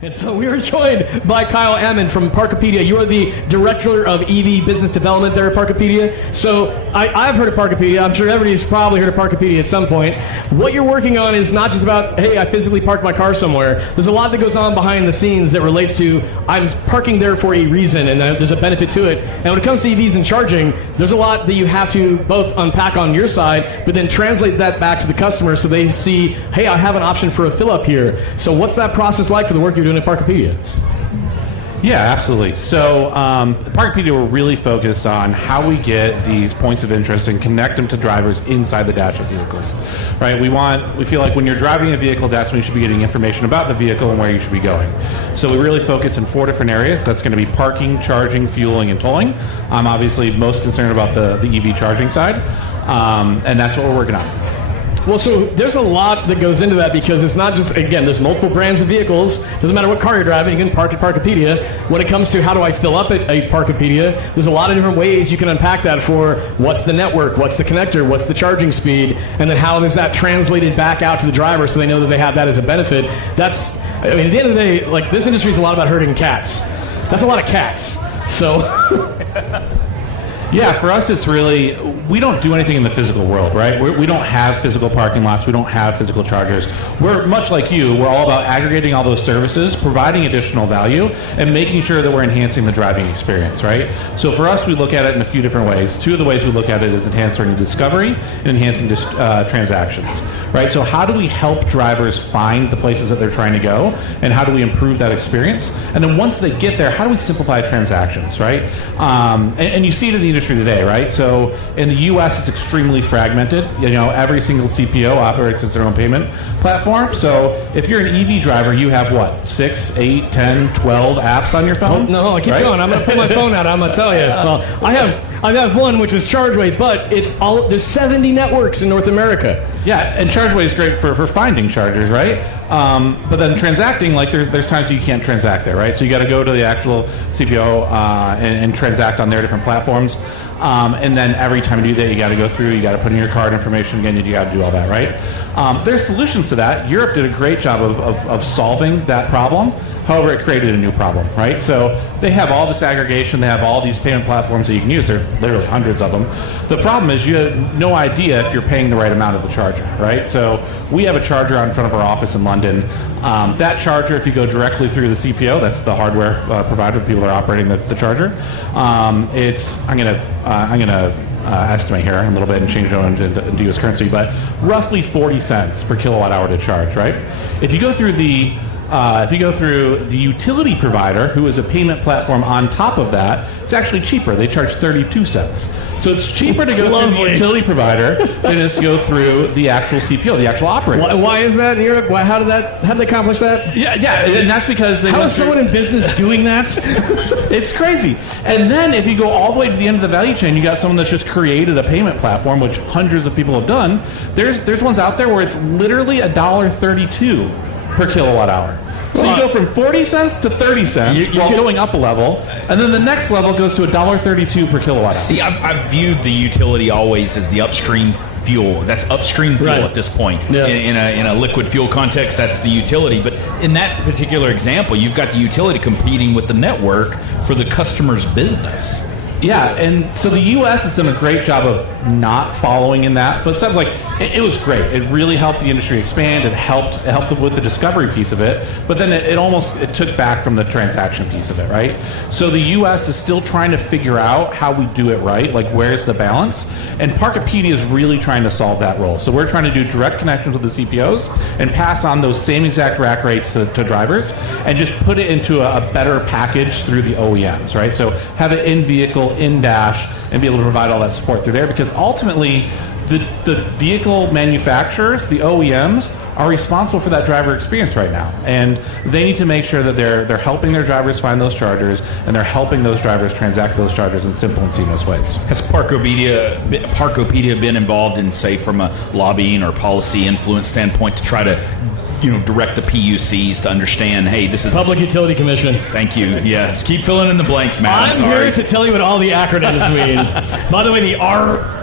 And so we are joined by Kyle Ammann from Parkopedia. You are the Director of EV Business Development there at Parkopedia. So I've heard of Parkopedia. I'm sure everybody's probably heard of Parkopedia at some point. What you're working on is not just about, hey, I physically parked my car somewhere. There's a lot that goes on behind the scenes that relates to, I'm parking there for a reason, and there's a benefit to it. And when it comes to EVs and charging, there's a lot that you have to both unpack on your side, but then translate that back to the customer so they see, hey, I have an option for a fill-up here. So what's that process like for the work you're doing at Parkopedia? Yeah, absolutely. So Parkopedia, we're really focused on how we get these points of interest and connect them to drivers inside the dash of vehicles. Right? We feel like when you're driving a vehicle, that's when you should be getting information about the vehicle and where you should be going. So we really focus in 4 different areas. That's going to be parking, charging, fueling, and tolling. I'm obviously most concerned about the EV charging side, and that's what we're working on. Well, so there's a lot that goes into that because it's not just, again, there's multiple brands of vehicles. Doesn't matter what car you're driving, you can park at Parkopedia. When it comes to how do I fill up at a Parkopedia, there's a lot of different ways you can unpack that for what's the network, what's the connector, what's the charging speed, and then how is that translated back out to the driver so they know that they have that as a benefit. That's, I mean, at the end of the day, like, this industry is a lot about herding cats. That's a lot of cats. So... Yeah, for us, it's really, we don't do anything in the physical world, right? We don't have physical parking lots. We don't have physical chargers. We're much like you. We're all about aggregating all those services, providing additional value, and making sure that we're enhancing the driving experience, right? So for us, we look at it in a few different ways. 2 of the ways we look at it is enhancing discovery and enhancing transactions, right? So how do we help drivers find the places that they're trying to go, and how do we improve that experience? And then once they get there, how do we simplify transactions, right? And you see it in the industry today, right? So in the U.S., it's extremely fragmented. You know, every single CPO operates as their own payment platform. So if you're an EV driver, you have what, 6, 8, 10, 12 apps on your phone? Oh, no, keep going. I'm going to pull my phone out. I'm going to tell you. Well, I have one which was ChargeWay, but there's 70 networks in North America. Yeah, and ChargeWay is great for finding chargers, right? But then transacting, like there's times you can't transact there, right? So you got to go to the actual CPO and transact on their different platforms. And then every time you do that, you got to go through, you got to put in your card information again, you got to do all that, right? There's solutions to that. Europe did a great job of solving that problem. However, it created a new problem, right? So they have all this aggregation, they have all these payment platforms that you can use. There are literally hundreds of them. The problem is you have no idea if you're paying the right amount of the charger, right? So we have a charger out in front of our office in London. That charger, if you go directly through the CPO, that's the hardware provider, the people that are operating the charger. I'm gonna estimate here a little bit and change it into US currency, but roughly 40 cents per kilowatt hour to charge, right? If you go through the utility provider, who is a payment platform on top of that, it's actually cheaper. They charge 32 cents. So it's cheaper to go through the utility provider than it is to go through the actual CPO, the actual operator. Why is that in Europe? How did they accomplish that? Yeah, and that's because how is someone in business doing that? It's crazy. And then if you go all the way to the end of the value chain, you got someone that's just created a payment platform, which hundreds of people have done. There's ones out there where it's literally $1.32 per kilowatt hour. So you go from 40 cents to 30 cents while going up a level, and then the next level goes to $1.32 per kilowatt hour. See, I've viewed the utility always as the upstream fuel. That's upstream fuel at this point. Yeah. In a liquid fuel context, that's the utility. But in that particular example, you've got the utility competing with the network for the customer's business. Yeah, and so the U.S. has done a great job of not following in that footsteps. Like, it was great. It really helped the industry expand. It helped with the discovery piece of it. But then it took back from the transaction piece of it, right? So the U.S. is still trying to figure out how we do it right. Like, where's the balance? And Parkopedia is really trying to solve that role. So we're trying to do direct connections with the CPOs and pass on those same exact rack rates to drivers and just put it into a better package through the OEMs, right? So have it in vehicle, in dash, and be able to provide all that support through there, because ultimately the vehicle manufacturers, the OEMs, are responsible for that driver experience right now, and they need to make sure that they're helping their drivers find those chargers, and they're helping those drivers transact those chargers in simple and seamless ways. Has Parkopedia been involved in, say, from a lobbying or policy influence standpoint to try to direct the PUCs to understand, hey, this is... Public Utility Commission. Thank you. Yes. Keep filling in the blanks, Matt. I'm here to tell you what all the acronyms mean. By the way, the R...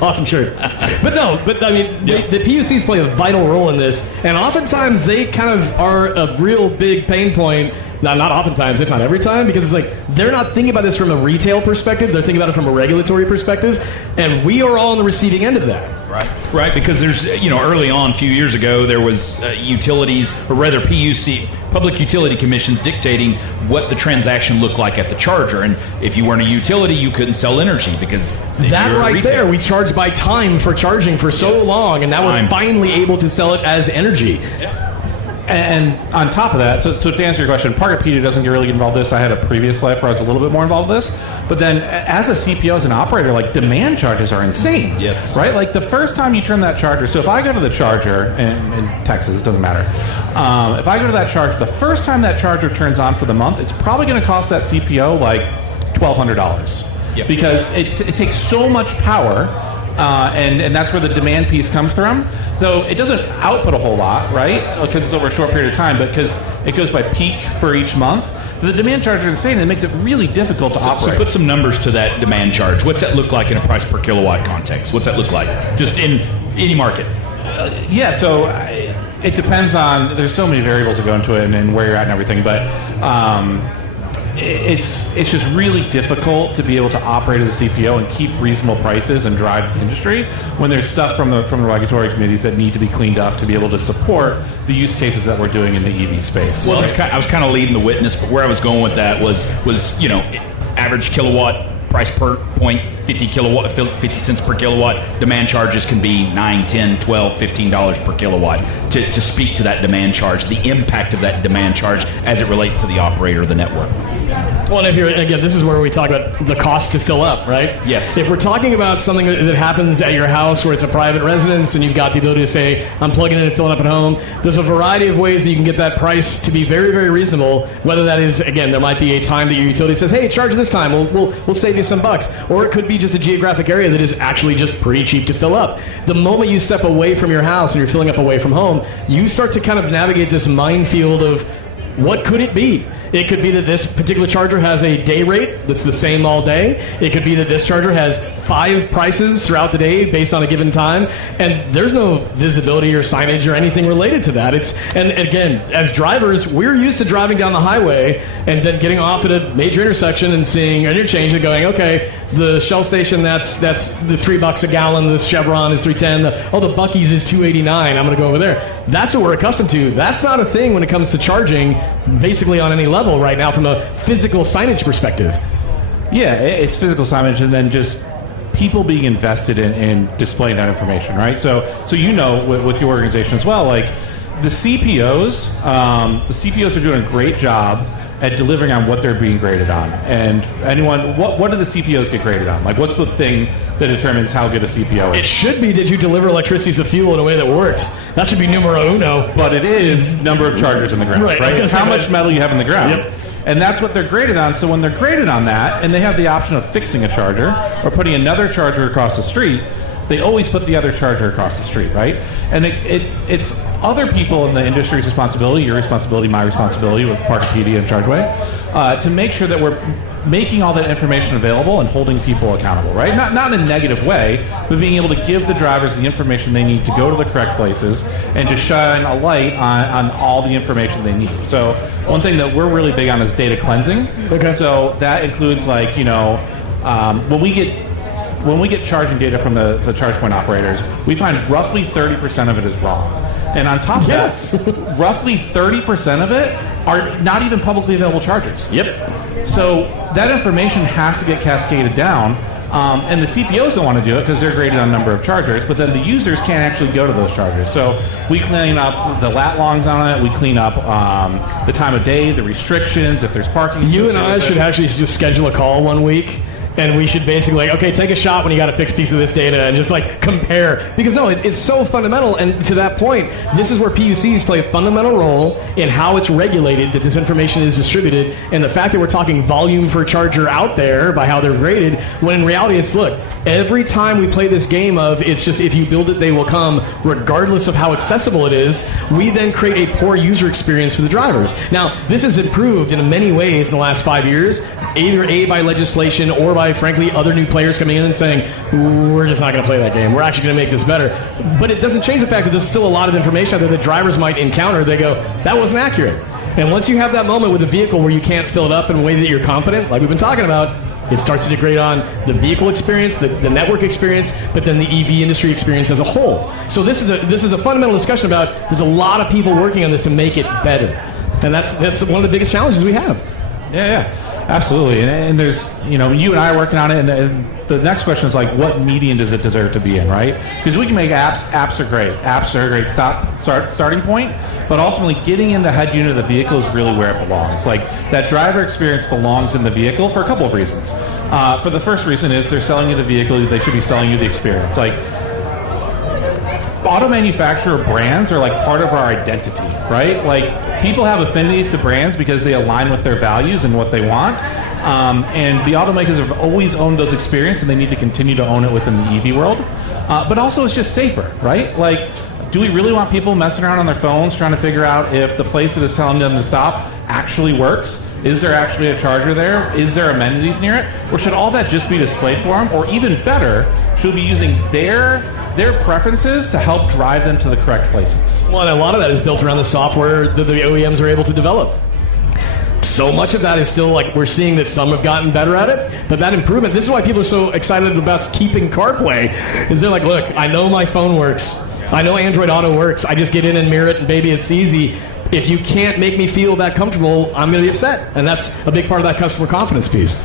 Awesome shirt. But I mean, the PUCs play a vital role in this, and oftentimes they kind of are a real big pain point. Not oftentimes, if not every time, because it's like they're not thinking about this from a retail perspective. They're thinking about it from a regulatory perspective, and we are all on the receiving end of that. Right, because there's, early on, a few years ago, there was utilities, or rather PUC, Public Utility Commissions dictating what the transaction looked like at the charger. And if you weren't a utility, you couldn't sell energy because that you're a right retailer. there, we charged by time for charging for so long, and now we're finally able to sell it as energy. And on top of that, so to answer your question, Parkopedia doesn't really get involved in this. I had a previous life where I was a little bit more involved in this. But then as a CPO, as an operator, like demand charges are insane. Yes. Right? Like the first time you turn that charger, so if I go to the charger in Texas, it doesn't matter. If I go to that charger, the first time that charger turns on for the month, it's probably going to cost that CPO like $1,200. Yep. Because it takes so much power. And that's where the demand piece comes from. Though it doesn't output a whole lot, right? Because it's over a short period of time, but because it goes by peak for each month. The demand charge is insane, and it makes it really difficult to operate. So put some numbers to that demand charge. What's that look like in a price per kilowatt context? What's that look like? Just in any market. So it depends on, there's so many variables that go into it and where you're at and everything, but it's just really difficult to be able to operate as a CPO and keep reasonable prices and drive the industry when there's stuff from the regulatory committees that need to be cleaned up to be able to support the use cases that we're doing in the EV space. Well, I was kind of leading the witness, but where I was going with that was average kilowatt price per point, 50 cents per kilowatt. Demand charges can be $9, $10, $12, $15 per kilowatt. To speak to that demand charge, the impact of that demand charge as it relates to the operator of the network. Well, and again, this is where we talk about the cost to fill up, right? Yes. If we're talking about something that happens at your house where it's a private residence and you've got the ability to say, I'm plugging in and filling up at home, there's a variety of ways that you can get that price to be very, very reasonable. Whether that is, again, there might be a time that your utility says, hey, charge this time, we'll save you some bucks. Or it could be just a geographic area that is actually just pretty cheap to fill up. The moment you step away from your house and you're filling up away from home, you start to kind of navigate this minefield of what could it be? It could be that this particular charger has a day rate that's the same all day. It could be that this charger has 5 prices throughout the day based on a given time, and there's no visibility or signage or anything related to that. And again, as drivers, we're used to driving down the highway and then getting off at a major intersection and seeing an interchange and going, okay, the Shell station, that's the $3 a gallon, the Chevron is $3.10, the Buc-ee's is $2.89, I'm going to go over there. That's what we're accustomed to. That's not a thing when it comes to charging basically on any level right now from a physical signage perspective. Yeah, it's physical signage and then just people being invested in displaying that information, right? So with your organization as well, like the CPOs are doing a great job at delivering on what they're being graded on. And what do the CPOs get graded on? Like, what's the thing that determines how good a CPO is? It should be, did you deliver electricity as a fuel in a way that works? That should be numero uno. But it is number of chargers in the ground, right? It's how much metal you have in the ground. Yep. And that's what they're graded on. So when they're graded on that, and they have the option of fixing a charger or putting another charger across the street, they always put the other charger across the street, right? And it's other people in the industry's responsibility, your responsibility, my responsibility with Parkopedia and ChargeWay, to make sure that we're making all that information available and holding people accountable, right? Not in a negative way, but being able to give the drivers the information they need to go to the correct places and to shine a light on all the information they need. So one thing that we're really big on is data cleansing. Okay. So that includes when we get charging data from the charge point operators, we find roughly 30% of it is wrong. And on top of that, roughly 30% of it are not even publicly available chargers. Yep. So that information has to get cascaded down, and the CPOs don't want to do it because they're graded on number of chargers, but then the users can't actually go to those chargers. So we clean up the lat longs on it, we clean up the time of day, the restrictions, if there's parking. You and I should actually just schedule a call one week. And we should basically take a shot when you got a fixed piece of this data and just compare. Because it's so fundamental. And to that point, this is where PUCs play a fundamental role in how it's regulated, that this information is distributed. And the fact that we're talking volume for charger out there by how they're graded, when in reality it's, look, every time we play this game of it's just if you build it, they will come, regardless of how accessible it is, we then create a poor user experience for the drivers. Now, this has improved in many ways in the last 5 years, either by legislation or by by, frankly, other new players coming in and saying, we're just not going to play that game. We're actually going to make this better. But it doesn't change the fact that there's still a lot of information out there that drivers might encounter. They go, that wasn't accurate. And once you have that moment with a vehicle where you can't fill it up in a way that you're confident, like we've been talking about, it starts to degrade on the vehicle experience, the network experience, but then the EV industry experience as a whole. So this is a fundamental discussion about there's a lot of people working on this to make it better. And that's one of the biggest challenges we have. Yeah, absolutely. And there's, you and I are working on it, and the next question is like, what medium does it deserve to be in, right? Because we can make apps. Apps are great. Apps are a great starting point, but ultimately getting in the head unit of the vehicle is really where it belongs. Like, that driver experience belongs in the vehicle for a couple of reasons. For the first reason is they're selling you the vehicle, they should be selling you the experience. Like, auto manufacturer brands are like part of our identity, right? Like, people have affinities to brands because they align with their values and what they want. And the automakers have always owned those experiences, and they need to continue to own it within the EV world. But also, it's just safer, right? Like, do we really want people messing around on their phones trying to figure out if the place that is telling them to stop actually works? Is there actually a charger there? Is there amenities near it? Or should all that just be displayed for them? Or even better, should we be using their preferences to help drive them to the correct places? Well, and a lot of that is built around the software that the OEMs are able to develop. So much of that is still, like, we're seeing that some have gotten better at it, but that improvement, this is why people are so excited about keeping CarPlay, is they're like, look, I know my phone works. I know Android Auto works. I just get in and mirror it, and baby, it's easy. If you can't make me feel that comfortable, I'm going to be upset. And that's a big part of that customer confidence piece.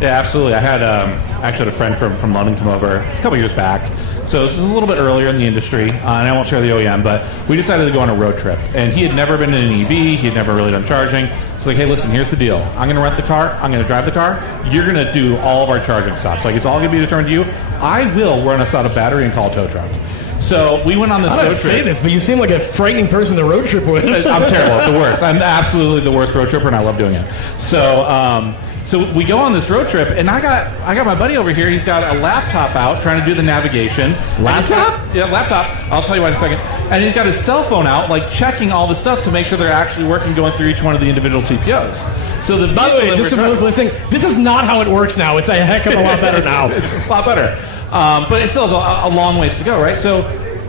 Yeah, absolutely. I had actually had a friend from London come over a couple years back. So this is a little bit earlier in the industry, and I won't share the OEM, but we decided to go on a road trip. And he had never been in an EV. He had never really done charging. It's like, hey, listen, here's the deal. I'm going to rent the car. I'm going to drive the car. You're going to do all of our charging stops. Like, it's all going to be determined to you. I will run us out of battery and call a tow truck. So we went on this road trip. I don't say this, but you seem like a frightening person to road trip with. I'm terrible. The worst. I'm absolutely the worst road tripper, and I love doing it. So we go on this road trip, and I got my buddy over here. He's got a laptop out trying to do the navigation. Laptop? Yeah, laptop. I'll tell you why in a second. And he's got his cell phone out, like checking all the stuff to make sure they're actually working, going through each one of the individual CPOs. So by the way, just for those listening, this is not how it works now. It's a heck of a lot better now. It's a lot better. But it still has a long ways to go, right? So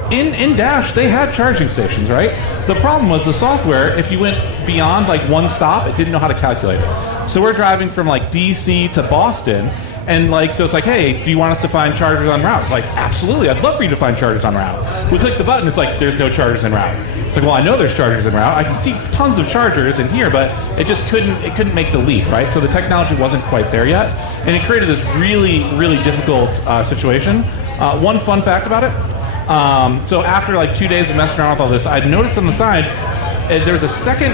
in Dash, they had charging stations, right? The problem was the software, if you went beyond like one stop, it didn't know how to calculate it. So we're driving from like DC to Boston, and like, so it's like, hey, do you want us to find chargers on route? It's like, absolutely, I'd love for you to find chargers on route. We click the button, it's like, there's no chargers en route. It's like, well, I know there's chargers en route. I can see tons of chargers in here, but it just couldn't make the leap, right? So the technology wasn't quite there yet, and it created this really, really difficult situation. One fun fact about it, so after like 2 days of messing around with all this, I'd noticed on the side, there was a second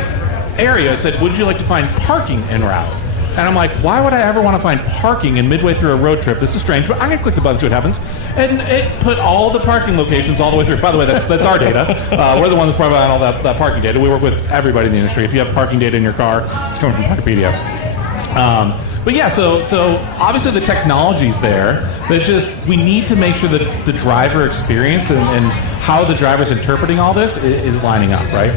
area that said, would you like to find parking en route? And I'm like, why would I ever want to find parking in midway through a road trip? This is strange, but I'm going to click the button and see what happens. And it put all the parking locations all the way through. By the way, that's our data. We're the ones that provide all that parking data. We work with everybody in the industry. If you have parking data in your car, it's coming from Parkopedia. But yeah, so obviously the technology's there, but it's just we need to make sure that the driver experience and how the driver's interpreting all this is lining up, right?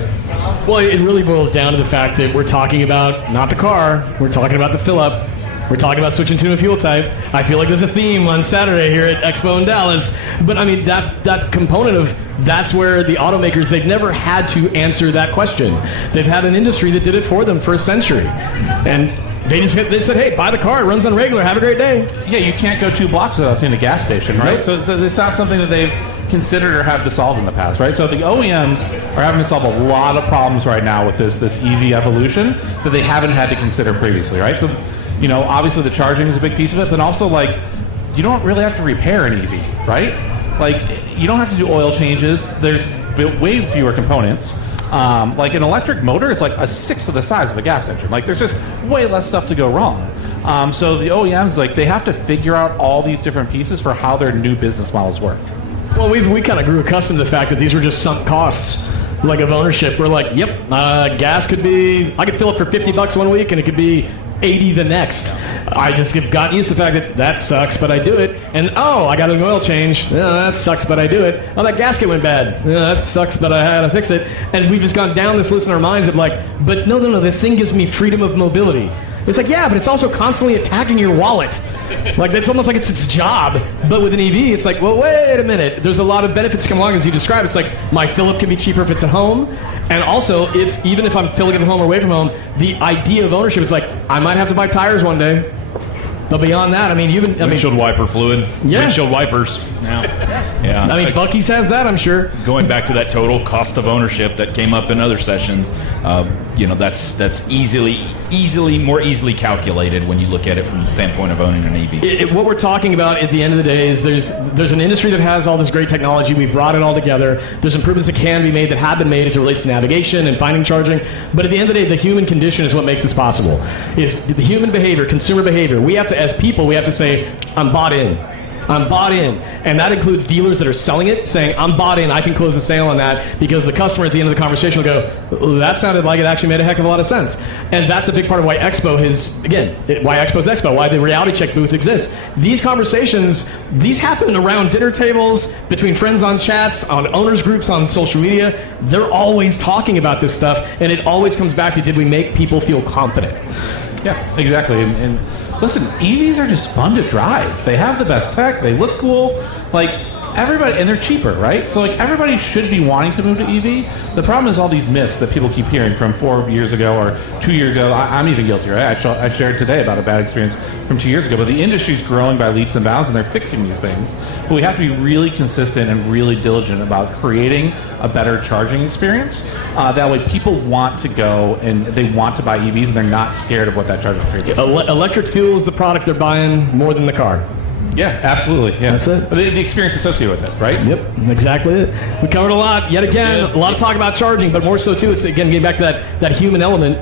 Well, it really boils down to the fact that we're talking about not the car, we're talking about the fill-up, we're talking about switching to a fuel type. I feel like there's a theme on Saturday here at Expo in Dallas, but I mean that component of that's where the automakers, they've never had to answer that question. They've had an industry that did it for them for a century, and they said, hey, buy the car, it runs on regular, have a great day. Yeah, you can't go 2 blocks without seeing a gas station, right? Nope. So it's not something that they've considered or have to solve in the past, right? So the OEMs are having to solve a lot of problems right now with this EV evolution that they haven't had to consider previously, right? So, obviously the charging is a big piece of it, but also, like, you don't really have to repair an EV, right? Like, you don't have to do oil changes. There's way fewer components. Like an electric motor, it's like a sixth of the size of a gas engine. Like, there's just way less stuff to go wrong. So the OEMs, like, they have to figure out all these different pieces for how their new business models work. Well, we kind of grew accustomed to the fact that these were just sunk costs, like, of ownership. We're like, yep, gas could be, I could fill it for $50 one week, and it could be 80 the next. I just have gotten used to the fact that sucks, but I do it. And I got an oil change. That sucks, but I do it. Oh, that gasket went bad. That sucks, but I had to fix it. And we've just gone down this list in our minds of like, but no, this thing gives me freedom of mobility. It's like, yeah, but it's also constantly attacking your wallet. Like, it's almost like it's its job. But with an EV, it's like, well, wait a minute. There's a lot of benefits come along, as you described. It's like my fill-up can be cheaper if it's at home. And also, even if I'm filling it at home or away from home, the idea of ownership, it's like, I might have to buy tires one day. But beyond that, I mean, windshield wiper fluid, windshield wipers. Yeah. I mean, Buc-ee's has that, I'm sure. Going back to that total cost of ownership that came up in other sessions, that's more easily calculated when you look at it from the standpoint of owning an EV. What we're talking about at the end of the day is there's an industry that has all this great technology. We've brought it all together. There's improvements that can be made, that have been made as it relates to navigation and finding charging. But at the end of the day, the human condition is what makes this possible. It's the human behavior, consumer behavior. We have to, as people, we have to say, I'm bought in. I'm bought in. And that includes dealers that are selling it, saying, I'm bought in, I can close the sale on that, because the customer at the end of the conversation will go, oh, that sounded like it actually made a heck of a lot of sense. And that's a big part of why Expo is, why Expo's Expo, why the Reality Check booth exists. These conversations, these happen around dinner tables, between friends on chats, on owners groups on social media. They're always talking about this stuff, and it always comes back to, did we make people feel confident? Yeah, exactly. And listen, EVs are just fun to drive. They have the best tech. They look cool. Like, everybody, and they're cheaper, right? So, like, everybody should be wanting to move to EV. The problem is all these myths that people keep hearing from 4 years ago or 2 years ago. I'm even guilty, right? I shared today about a bad experience from 2 years ago. But the industry's growing by leaps and bounds, and they're fixing these things. But we have to be really consistent and really diligent about creating a better charging experience. That way people want to go and they want to buy EVs, and they're not scared of what that charging experience is. Electric fuel is the product they're buying more than the car. Yeah, absolutely. Yeah. That's it. The experience associated with it, right? Yep, exactly it. We covered a lot. Yet again, a lot of talk about charging, but more so, too, it's, again, getting back to that human element.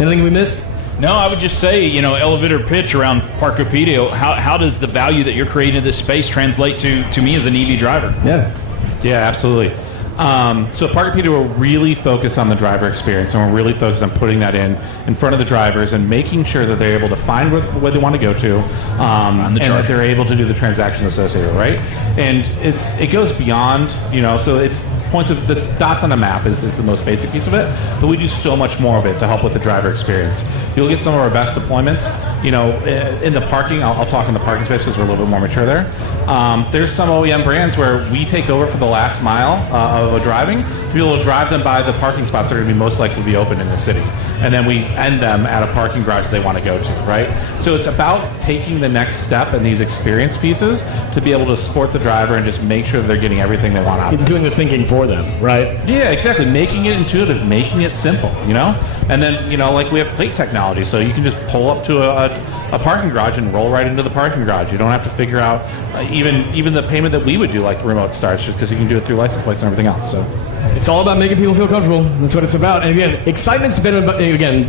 Anything we missed? No, I would just say, elevator pitch around Parkopedia. How does the value that you're creating in this space translate to me as an EV driver? Yeah, absolutely. So at Parkopedia, we're really focused on the driver experience, and we're really focused on putting that in front of the drivers and making sure that they're able to find where they want to go to, and that they're able to do the transactions associated, right? And it goes beyond, so it's points of the dots on a map is the most basic piece of it, but we do so much more of it to help with the driver experience. You'll get some of our best deployments, in the parking. I'll talk in the parking space because we're a little bit more mature there. There's some OEM brands where we take over for the last mile of a driving to be able to drive them by the parking spots that are going to be most likely to be open in the city. And then we end them at a parking garage they want to go to, right? So it's about taking the next step in these experience pieces to be able to support the driver and just make sure that they're getting everything they want out of it. Doing the thinking for them, right? Yeah, exactly. Making it intuitive, making it simple, And then, like we have plate technology, so you can just pull up to a parking garage and roll right into the parking garage. You don't have to figure out even the payment that we would do, like remote starts, just because you can do it through license plates and everything else. So it's all about making people feel comfortable. That's what it's about. And again, excitement's been about,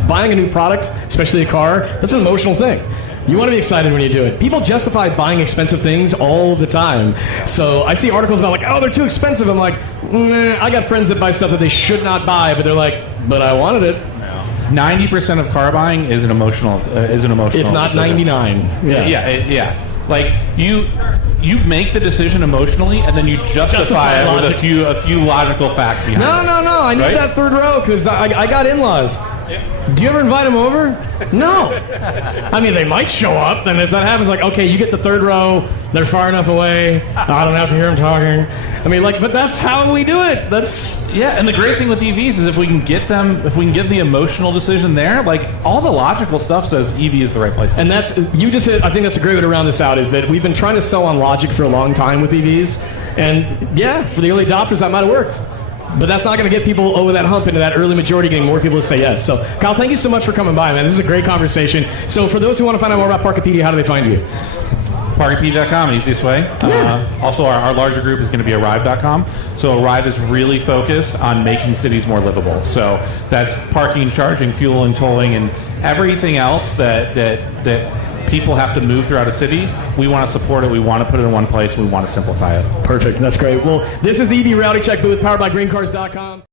buying a new product, especially a car. That's an emotional thing. You want to be excited when you do it. People justify buying expensive things all the time. So I see articles about oh, they're too expensive. I'm like, I got friends that buy stuff that they should not buy, but they're like, but I wanted it. 90% of car buying is an emotional. If not 99. Yeah. Like you make the decision emotionally, and then you justify it with a few logical facts behind it. No. I need that third row because I got in-laws. Do you ever invite them over? No. I mean, they might show up, and if that happens, okay, you get the third row. They're far enough away. I don't have to hear them talking. I mean, but that's how we do it. And the great thing with EVs is if we can get the emotional decision there, all the logical stuff says EV is the right place. And I think that's a great way to round this out, is that we've been trying to sell on logic for a long time with EVs, and yeah, for the early adopters, that might have worked. But that's not going to get people over that hump into that early majority, getting more people to say yes. So, Kyle, thank you so much for coming by, man. This is a great conversation. So, for those who want to find out more about Parkopedia, how do they find you? Parkopedia.com, easiest way. Yeah. Also, our larger group is going to be Arrive.com. So Arrive is really focused on making cities more livable. So that's parking, charging, fuel and tolling, and everything else that people have to move throughout a city. We want to support it. We want to put it in one place. We want to simplify it. Perfect. That's great. Well, this is the EV Reality Check booth powered by GreenCars.com.